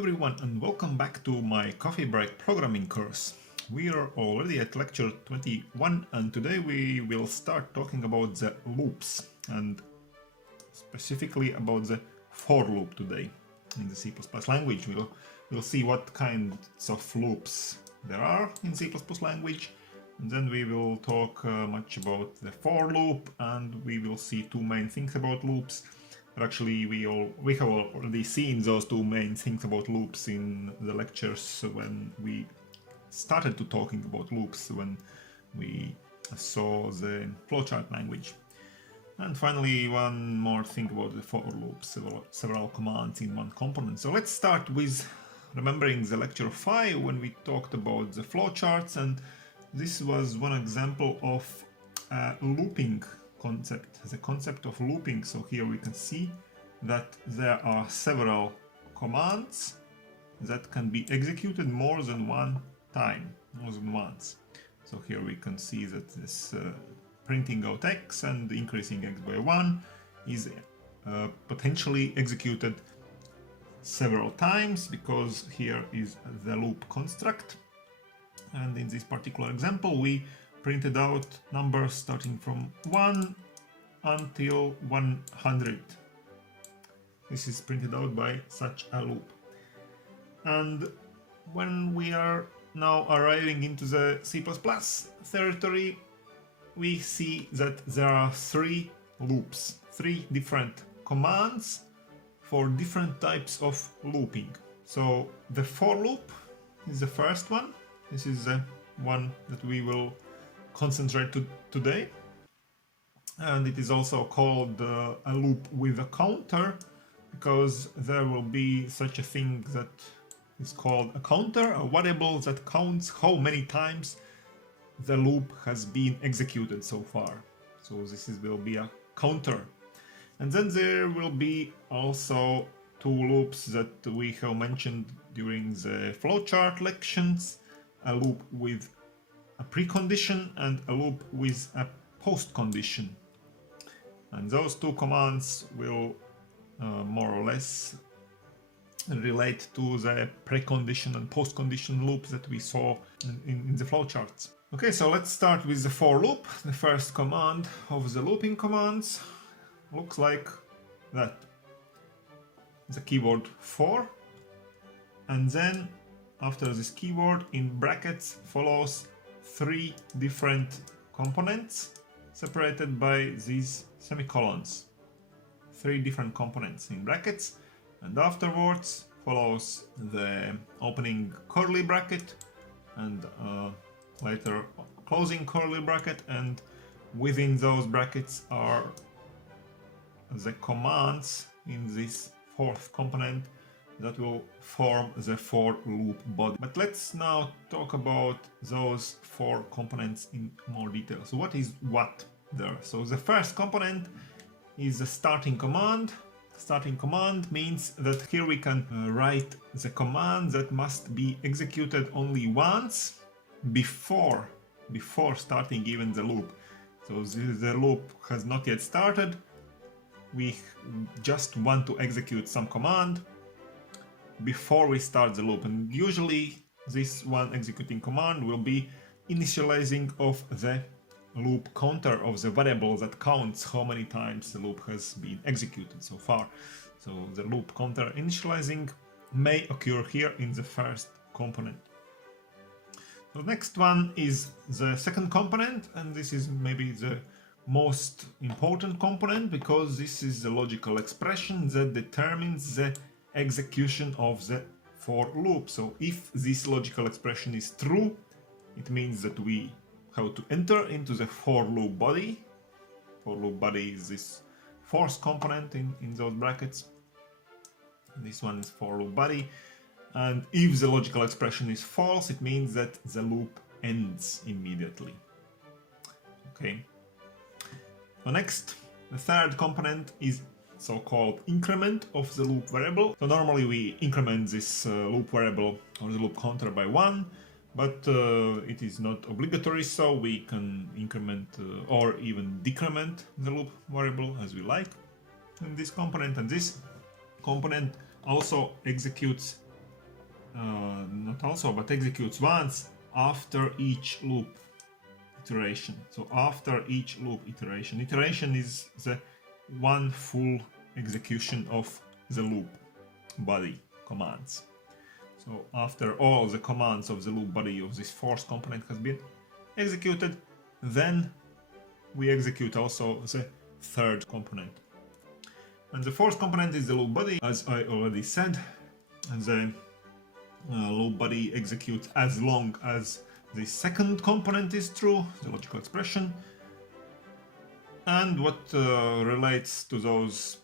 everyone and welcome back to my coffee break programming course. We are already at lecture 21 and today we will start talking about the loops and specifically about the for loop today. In the C++ language we'll see what kinds of loops there are in C++ language, and then we will talk much about the for loop, and we will see two main things about loops. But actually we have already seen those two main things about loops in the lectures when we started to talking about loops, when we saw the flowchart language. And finally, one more thing about the for loop, several commands in one component. So let's start with remembering the lecture 5 when we talked about the flowcharts, and this was one example of looping concept, the concept of looping. So here we can see that there are several commands that can be executed more than one time, more than once. So here we can see that this printing out x and increasing x by 1 is potentially executed several times because here is the loop construct. And in this particular example we printed out numbers starting from 1 until 100. This is printed out by such a loop. And when we are now arriving into the C++ territory, we see that there are three loops, three different commands for different types of looping. So the for loop is the first one. This is the one that we will concentrate today, and it is also called a loop with a counter because there will be such a thing that is called a counter, a variable that counts how many times the loop has been executed so far. So this will be a counter. And then there will be also two loops that we have mentioned during the flowchart lections, a loop with a precondition and a loop with a postcondition. And those two commands will more or less relate to the precondition and postcondition loops that we saw in the flowcharts. Okay, so let's start with the for loop. The first command of the looping commands looks like that. The keyword for, and then after this keyword in brackets follows three different components separated by these semicolons. Three different components in brackets, and afterwards follows the opening curly bracket and later closing curly bracket, and within those brackets are the commands in this fourth component that will form the for loop body. But let's now talk about those four components in more detail. So what is what there? So the first component is the starting command. Starting command means that here we can write the command that must be executed only once before starting even the loop. So the loop has not yet started. We just want to execute some command before we start the loop, and usually this one executing command will be initializing of the loop counter of the variable that counts how many times the loop has been executed so far. So the loop counter initializing may occur here in the first component. The next one is the second component, and this is maybe the most important component because this is the logical expression that determines the execution of the for loop. So if this logical expression is true, it means that we have to enter into the for loop body. For loop body is this fourth component in those brackets. This one is for loop body, and if the logical expression is false, it means that the loop ends immediately. Okay. So next, the third component is so-called increment of the loop variable. So normally we increment this loop variable or the loop counter by 1, but it is not obligatory, so we can increment or even decrement the loop variable as we like in this component. And this component also executes not also, but executes once after each loop iteration. So after each loop iteration. Iteration is the one full execution of the loop body commands. So after all the commands of the loop body of this fourth component has been executed, then we execute also the third component. And the fourth component is the loop body. As I already said, the loop body executes as long as the second component is true, the logical expression. And what relates to those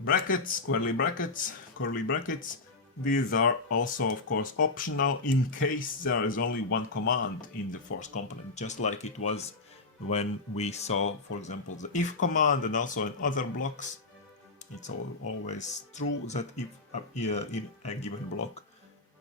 brackets, curly brackets, these are also of course optional in case there is only one command in the fourth component, just like it was when we saw, for example, the if command and also in other blocks. It's always true that if in a given block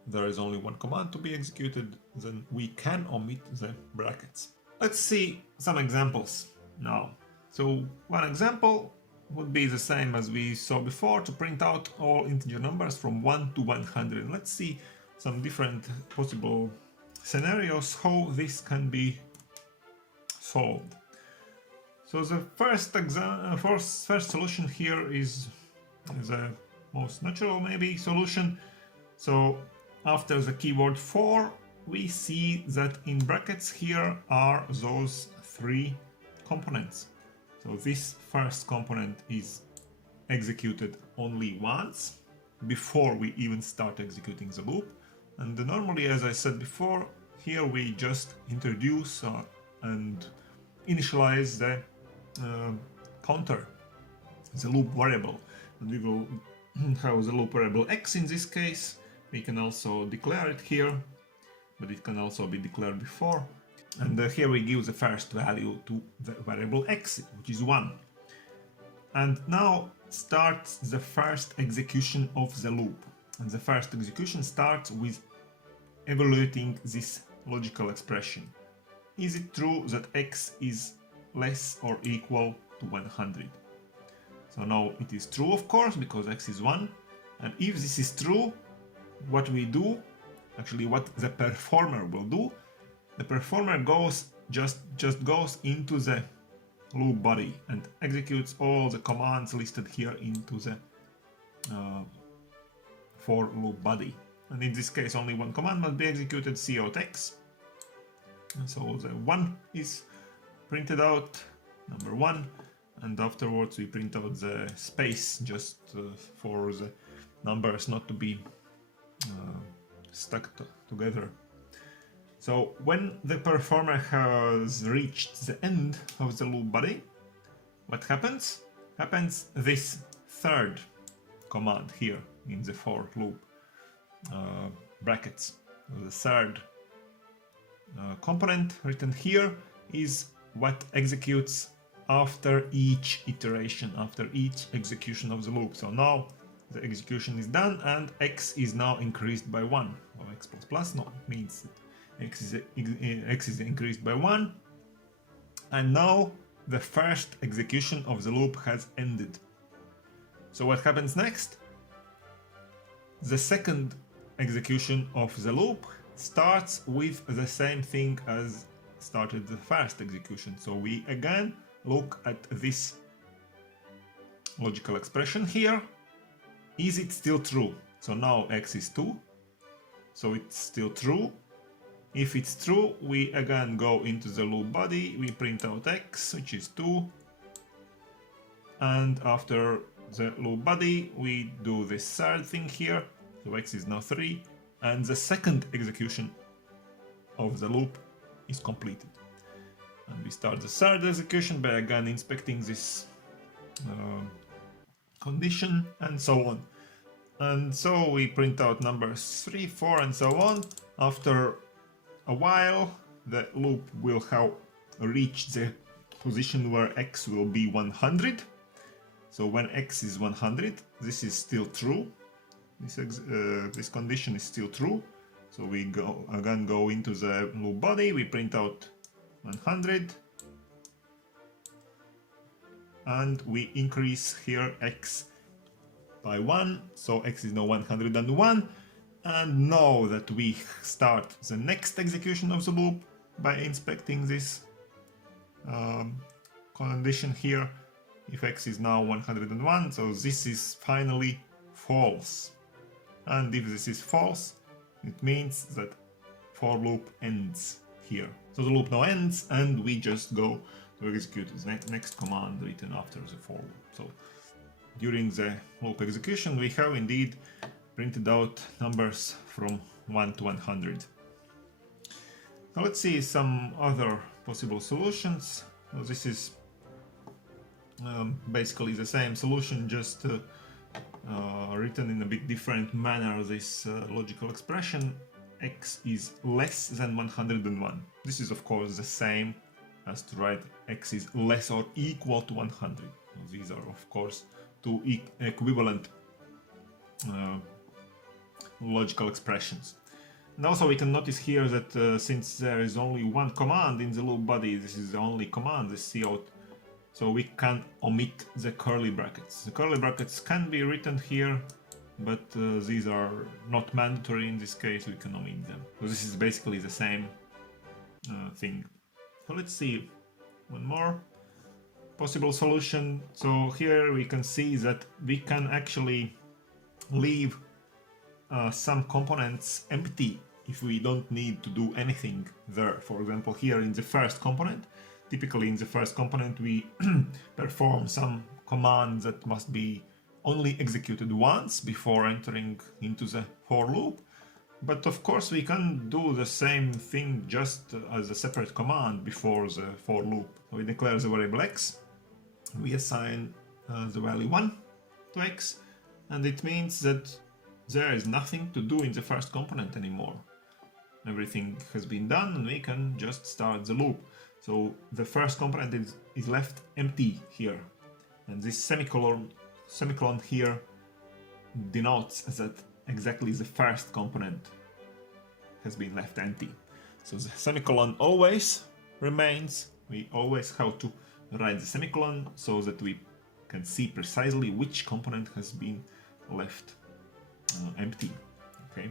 there is only one command to be executed, then we can omit the brackets. Let's see some examples now. So one example would be the same as we saw before, to print out all integer numbers from 1 to 100. Let's see some different possible scenarios how this can be solved. So the first solution here is the most natural maybe solution. So after the keyword for, we see that in brackets here are those three components. So this first component is executed only once before we even start executing the loop. And normally, as I said before, here we just introduce and initialize the counter, the loop variable. And we will have the loop variable x in this case. We can also declare it here, but it can also be declared before. And here we give the first value to the variable x, which is 1. And now starts the first execution of the loop. And the first execution starts with evaluating this logical expression. Is it true that x is less or equal to 100? So now it is true, of course, because x is 1. And if this is true, what we do, actually what the performer will do, the performer just goes into the loop body and executes all the commands listed here into the for loop body. And in this case, only one command must be executed, cout_x. And so the 1 is printed out, number 1, and afterwards we print out the space just for the numbers not to be stuck together. So when the performer has reached the end of the loop body, what happens? Happens this third command here in the for loop brackets. The third component written here is what executes after each iteration, after each execution of the loop. So now the execution is done and x is now increased by 1. Or x plus no, it means that x is increased by 1. And now the first execution of the loop has ended. So what happens next? The second execution of the loop starts with the same thing as started the first execution. So we again look at this logical expression here. Is it still true? So now x is 2, so it's still true. If it's true, we again go into the loop body, we print out x, which is 2, and after the loop body we do this third thing here, so x is now 3, and the second execution of the loop is completed. And we start the third execution by again inspecting this condition and so on. And so we print out numbers 3, 4 and so on. After a while the loop will have reached the position where x will be 100. So when x is 100, this is still true. This condition is still true. So we go into the loop body, we print out 100, and we increase here x by 1, so x is now 101, And now that we start the next execution of the loop by inspecting this condition here, if x is now 101, so this is finally false. And if this is false, it means that for loop ends here. So the loop now ends, and we just go to execute the next command written after the for loop. So during the loop execution, we have indeed printed out numbers from 1 to 100. Now let's see some other possible solutions. So this is basically the same solution, just written in a bit different manner. This logical expression, x is less than 101. This is of course the same as to write x is less or equal to 100. These are of course two equivalent logical expressions. And also we can notice here that since there is only one command in the loop body, this is the only command, this cout, so we can omit the curly brackets. The curly brackets can be written here, but these are not mandatory in this case, we can omit them. So this is basically the same thing. So let's see one more possible solution. So here we can see that we can actually leave some components empty if we don't need to do anything there. For example, here in the first component, typically in the first component we perform some commands that must be only executed once before entering into the for loop. But of course we can do the same thing just as a separate command before the for loop. So we declare the variable x, we assign the value 1 to x, and it means that there is nothing to do in the first component anymore. Everything has been done and we can just start the loop. So the first component is left empty here, and this semicolon here denotes that exactly the first component has been left empty. So the semicolon always remains. We always have to write the semicolon so that we can see precisely which component has been left empty. Okay.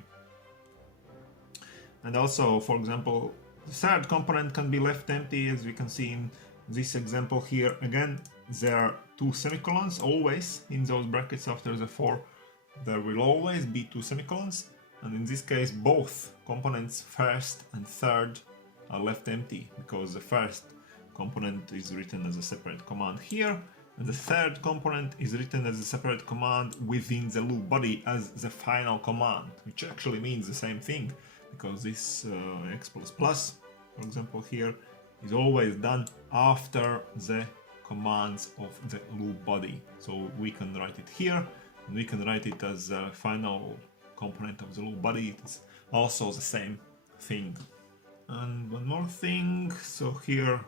And also, for example, the third component can be left empty, as we can see in this example here. Again, there are two semicolons always in those brackets after the for. There will always be two semicolons, and in this case both components first and third are left empty because the first component is written as a separate command here, and the third component is written as a separate command within the loop body as the final command, which actually means the same thing, because this x++, for example here, is always done after the commands of the loop body. So we can write it here, and we can write it as the final component of the loop body. It's also the same thing. And one more thing, so here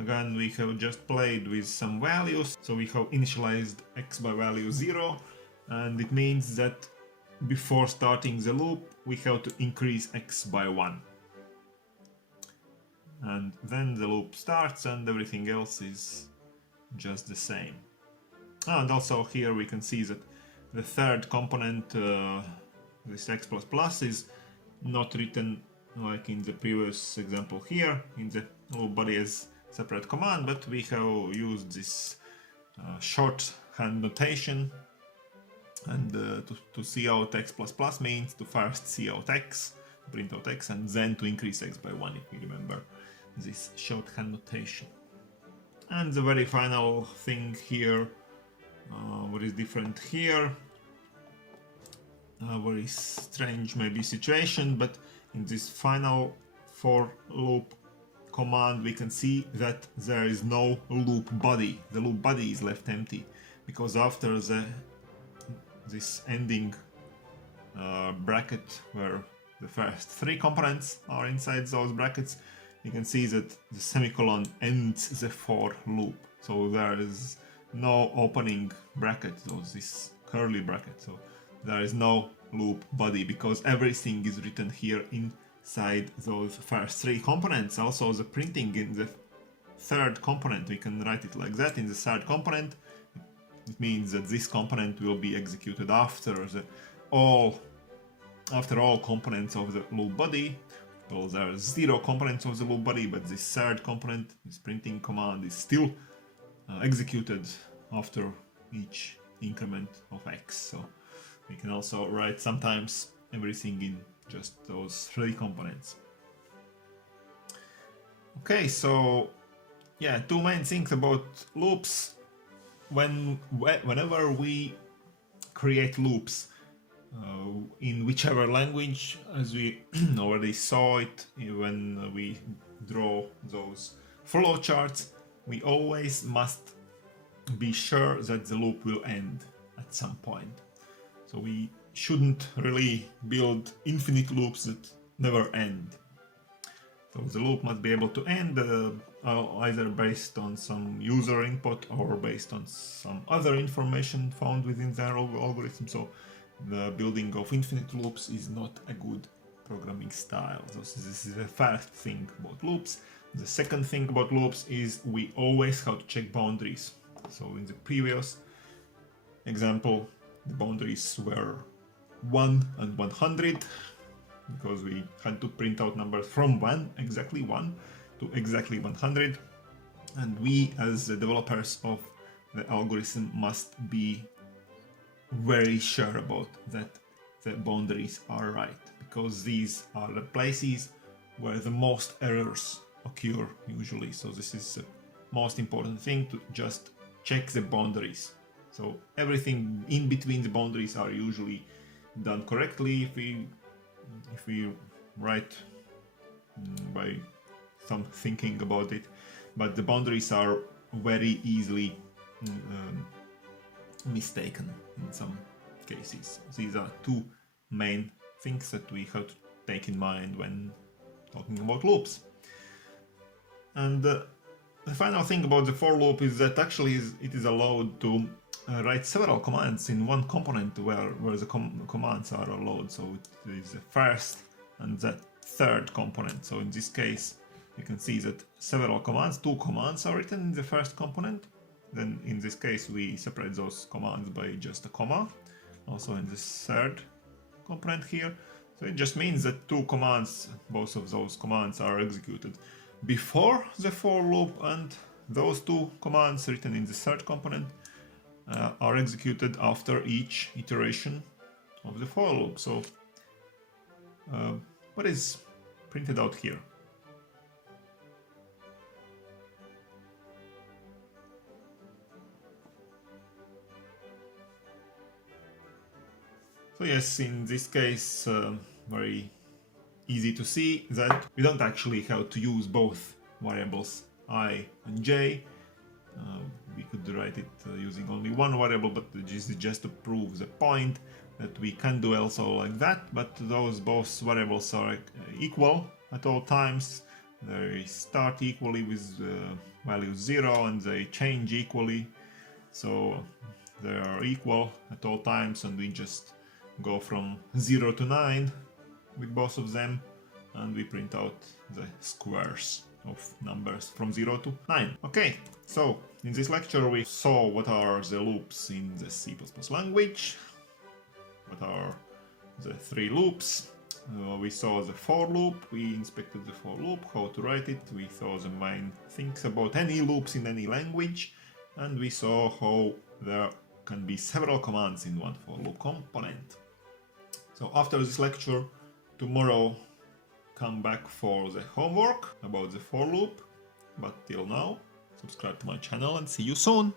again we have just played with some values. So we have initialized x by value 0, and it means that before starting the loop we have to increase x by 1. And then the loop starts and everything else is just the same. And also here we can see that the third component, this x++, is not written like in the previous example here in the loop body as separate command, but we have used this shorthand notation, and to see out x++ means to first see out x, print out x, and then to increase x by 1, if you remember this shorthand notation. And the very final thing here, what is different here, very strange maybe situation, but in this final for loop command we can see that there is no loop body. The loop body is left empty because after this ending bracket where the first three components are inside those brackets, you can see that the semicolon ends the for loop. So there is no opening bracket, so this curly bracket. So there is no loop body because everything is written here inside those first three components. Also the printing in the third component, we can write it like that. In the third component, it means that this component will be executed after all after all components of the loop body. Well, there are 0 components of the loop body, but this third component, this printing command, is still executed after each increment of x. So we can also write sometimes everything in just those 3 components. Okay, so yeah, 2 main things about loops. Whenever we create loops in whichever language, as we already saw it when we draw those flow charts, we always must be sure that the loop will end at some point. So we shouldn't really build infinite loops that never end. So the loop must be able to end either based on some user input or based on some other information found within the algorithm. So the building of infinite loops is not a good programming style. So this is the first thing about loops. The second thing about loops is we always have to check boundaries. So in the previous example, the boundaries were 1 and 100, because we had to print out numbers from 1, exactly 1, to exactly 100. And we, as the developers of the algorithm, must be very sure about that the boundaries are right, because these are the places where the most errors occur usually. So this is the most important thing, to just check the boundaries. So everything in between the boundaries are usually done correctly if we write by some thinking about it, but the boundaries are very easily mistaken in some cases. These are 2 main things that we have to take in mind when talking about loops. And the final thing about the for loop is that actually it is allowed to write several commands in one component where the commands are allowed. So it is the first and the third component. So in this case, you can see that several commands, 2 commands are written in the first component. Then in this case, we separate those commands by just a comma. Also in this third component here. So it just means that 2 commands, both of those commands are executed before the for loop, and those 2 commands written in the third component are executed after each iteration of the for loop. So what is printed out here? So yes, in this case, very easy to see that we don't actually have to use both variables I and j. We could write it using only one variable, but this is just to prove the point that we can do also like that, but those both variables are equal at all times. They start equally with value 0 and they change equally, so they are equal at all times, and we just go from 0 to 9 with both of them, and we print out the squares of numbers from 0 to 9. Okay, so in this lecture we saw what are the loops in the C++ language, what are the 3 loops. We saw the for loop, we inspected the for loop, how to write it, we saw the main things about any loops in any language, and we saw how there can be several commands in one for loop component. So after this lecture, tomorrow come back for the homework about the for loop, but till now, subscribe to my channel and see you soon!